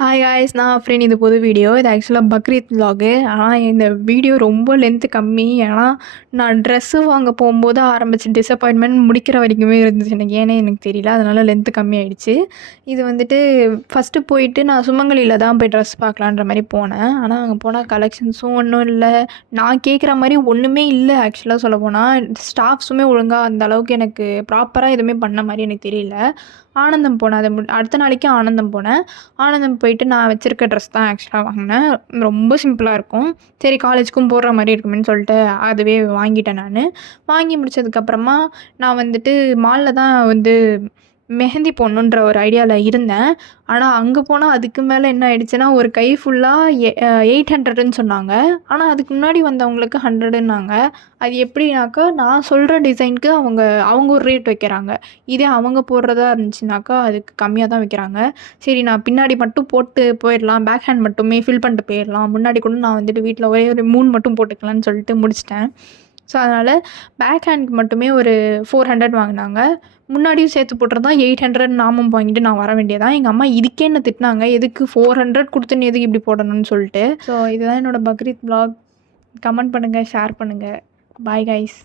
Hi guys, நான் friend. இது புது வீடியோ. இது ஆக்சுவலாக பக்ரீத் vlog. ஆனால் இந்த வீடியோ ரொம்ப லென்த்து கம்மி. ஏன்னா நான் ட்ரெஸ்ஸு வாங்க போகும்போது ஆரம்பித்த டிசப்பாயின்மெண்ட் முடிக்கிற வரைக்குமே இருந்துச்சு. எனக்கு ஏன்னே எனக்கு தெரியல. அதனால் லென்த்து கம்மியாயிடுச்சு. இது வந்துட்டு ஃபஸ்ட்டு போயிட்டு நான் சுமங்கலியில் தான் போய் ட்ரெஸ் பார்க்கலான்ற மாதிரி போனேன். ஆனால் அங்கே போனால் கலெக்ஷன்ஸும் ஒன்றும் இல்லை. நான் கேட்குற மாதிரி ஒன்றுமே இல்லை. ஆக்சுவலாக சொல்ல போனால் ஸ்டாஃப்ஸுமே ஒழுங்காக அந்த அளவுக்கு எனக்கு ப்ராப்பராக எதுவுமே பண்ண மாதிரி எனக்கு தெரியல. ஆனந்தம் போனேன். அதை அடுத்த நாளைக்கு ஆனந்தம் போனேன். ஆனந்தம் போயிட்டு நான் வச்சுருக்க ட்ரெஸ் தான் ஆக்சுவலாக வாங்கினேன். ரொம்ப சிம்பிளாக இருக்கும். சரி, காலேஜுக்கும் போடுற மாதிரி இருக்குமேன்னு சொல்லிட்டு அதுவே வாங்கிட்டேன் நான். வாங்கி முடிச்சதுக்கப்புறமா நான் வந்துட்டு மாலில் தான் மெஹந்தி போடணுன்ற ஒரு ஐடியாவில் இருந்தேன். ஆனால் அங்கே போனால் அதுக்கு மேலே என்ன ஆயிடுச்சுன்னா, ஒரு கை ஃபுல்லாக 800ன்னு சொன்னாங்க. ஆனால் அதுக்கு முன்னாடி வந்தவங்களுக்கு 100ன்னாங்க. அது எப்படின்னாக்கா, நான் சொல்கிற டிசைனுக்கு அவங்க ஒரு ரேட் வைக்கிறாங்க. இதே அவங்க போடுறதா இருந்துச்சுனாக்கா அதுக்கு கம்மியாக தான் வைக்கிறாங்க. சரி, நான் பின்னாடி மட்டும் போட்டு போயிடலாம், பேக் ஹேண்ட் மட்டுமே ஃபில் பண்ணிட்டு போயிடலாம், முன்னாடி கூட நான் வீட்டில் ஒரே ஒரு 3 மட்டும் போட்டுக்கலான்னு சொல்லிட்டு முடிச்சிட்டேன். ஸோ அதனால் பேக் ஹேண்டுக்கு மட்டுமே ஒரு 400 வாங்கினாங்க. முன்னாடியும் சேர்த்து போட்டிருந்தா 800 நாமும் வாங்கிட்டு நான் வர வேண்டியதான். எங்கள் அம்மா இதுக்கே என்ன திட்டினாங்க, எதுக்கு 400 கொடுத்து நீ எதுக்கு இப்படி போடணும்னு சொல்லிட்டு. ஸோ இதுதான் என்னோடய பக்ரீத் vlog. கமெண்ட் பண்ணுங்கள், ஷேர் பண்ணுங்கள். Bye guys.